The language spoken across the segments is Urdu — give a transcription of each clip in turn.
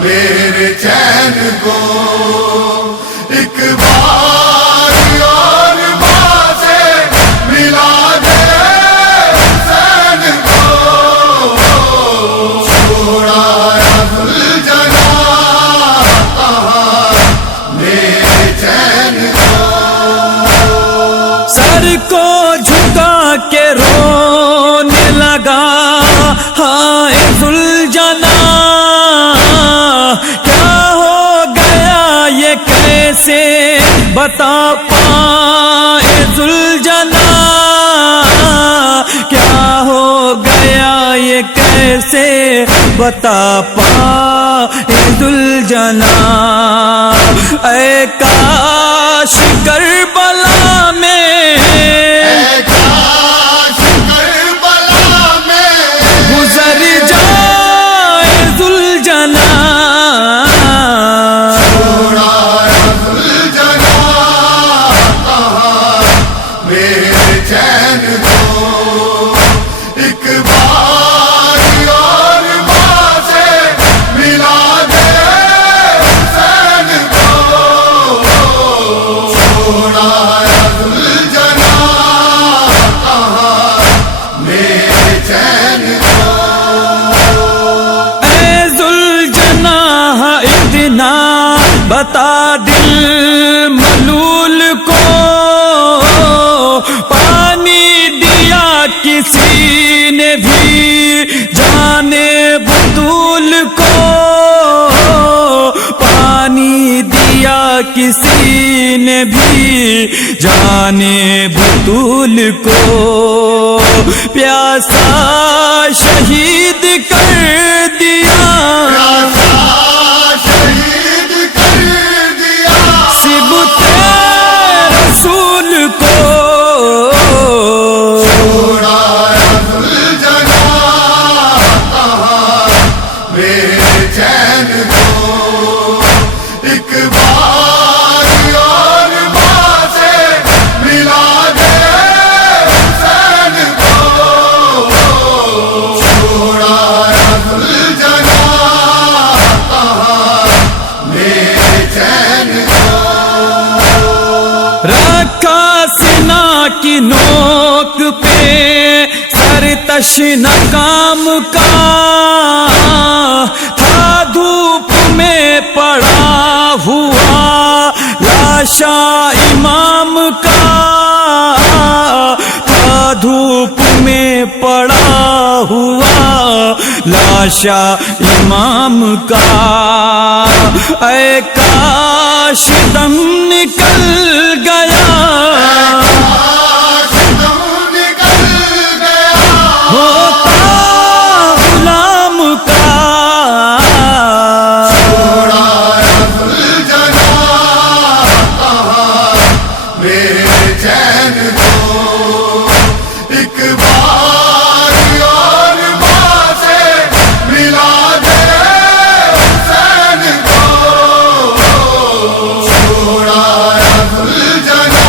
میرے چین کو ایک بار اور ماں سے ملا دے حسین کو چھوڑا ذوالجلال میرے چین کو سر کو جھکا کے رونے لگا ہائے ذوالجلال کیا ہو گیا یہ کیسے بتا پائے ذوالجلال کیا ہو گیا یہ کیسے بتا پائے ذوالجلال اے کاش کربلا میں گزر جائے ذوالجلال چھوڑا ذوالجلال میرے چین کو ایک بار اور ماں سے ملا دے حسین کو چھوڑا ذوالجلال میرے چین کو اتنا بتا دل ملول کو پانی دیا کسی نے بھی جانے بطول کو پانی دیا کسی نے بھی جانے بطول کو پیاسا شہید کر دیا صبت رسول کو چھوڑا ذوالجلال میرے چین کو ایک بار اور ماں سے ملا دے حسین کو چھوڑا ذوالجلال میرے چین کو رکھا سنا کی نوک پہ سر تشنا کام کا تھا دھوپ میں پڑا ہوا لاشا امام کا تھا دھوپ میں پڑا ہوا لاشا امام کا اے کاش دم نکل گیا ہوتا غلام کا چھوڑا ذوالجلال میرے چین کو ایک بار اور ماں سے ملا دے حسین کو چھوڑا ذوالجلال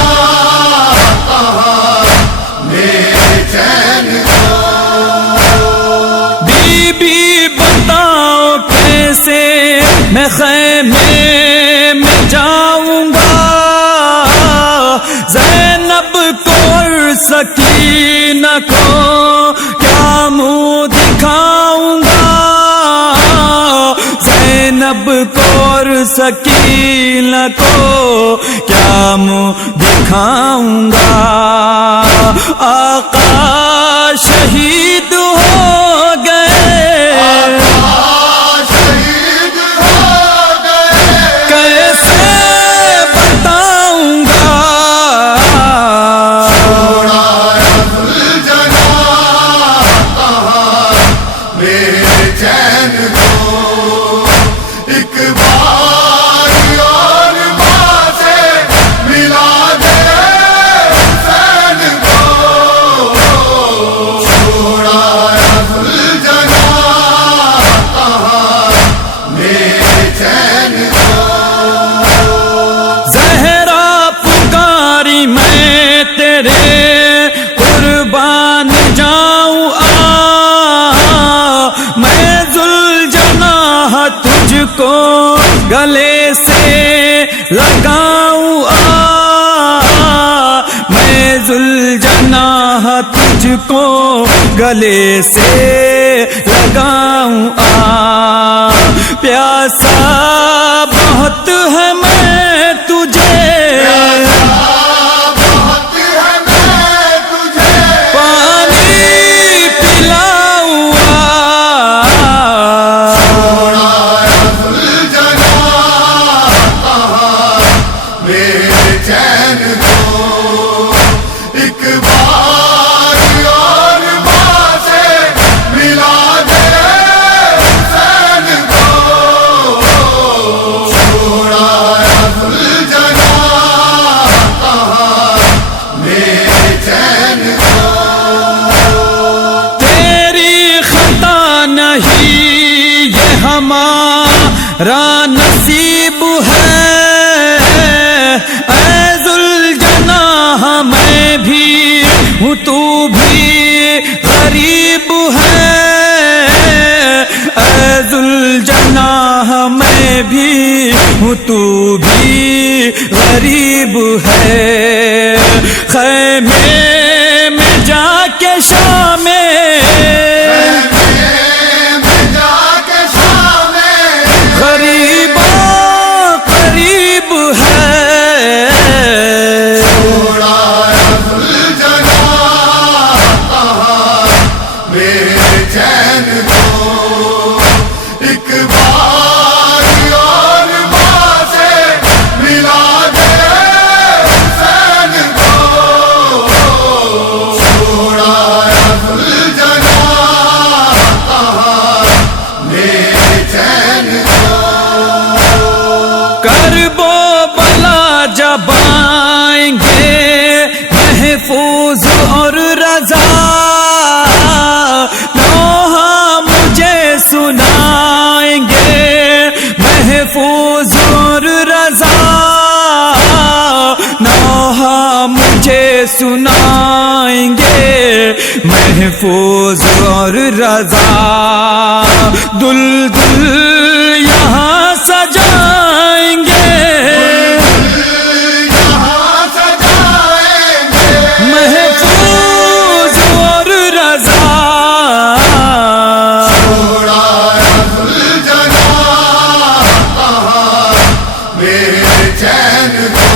میرے چین کو بی بی بتاؤ کیسے میں خیمے میں جاؤں گا زینب کو اور سکینہ کو کیا منہ دکھاؤں گا زینب کو اور سکینہ کو کیا منہ دکھاؤں گا آقا شہید ہو گئے شہید ہو گئے کیسے بتاؤں گا چھوڑا ذوالجلال میرے چین کو ایک بار اور ماں سے ملا دے حسین کو چھوڑا ذوالجلال میرے چین کو زہرا پکاری میں تیرے قربان جاؤں میں ذوالجلال لگاؤں میں ذوالجناح تجھ کو گلے سے لگاؤں پیاسا بہت ہے میں تجھے بہت ہے میں تجھے پانی پلاؤں سونا ذوالجناح میرے چین کو ایک بار اور ماں سے ملا دے حسین کو سونا ذوالجناح میرے چین تیری خطا نہیں یہ ہمارا نصیب ہے اے ذوالجناح میں بھی ہوں تو بھی غریب ہے اے ذوالجناح میں بھی ہوں تو بھی غریب ہے خیمے میں جا کے شام غریبوں قریب ہے میرے چین کو ایک بار اور ماں سے ملا دے حسین کو سونا ذوالجناح میرے چین کرب و بلا جب آئیں گے محفوظ اور رضا نوحہ مجھے سنائیں گے محفوظ اور رضا نوحہ مجھے سنائیں گے محفوظ اور رضا دلدل یہاں سجائیں گے یہاں سجائیں گے محفوظ اور رضا سونا ذوالجناح میرے چین کو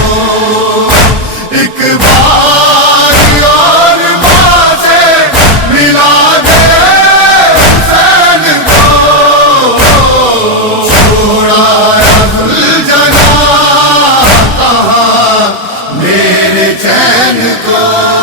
ایک بار اور ماں سے ملا دے حسین کو سونا ذوالجناح میرے چین کو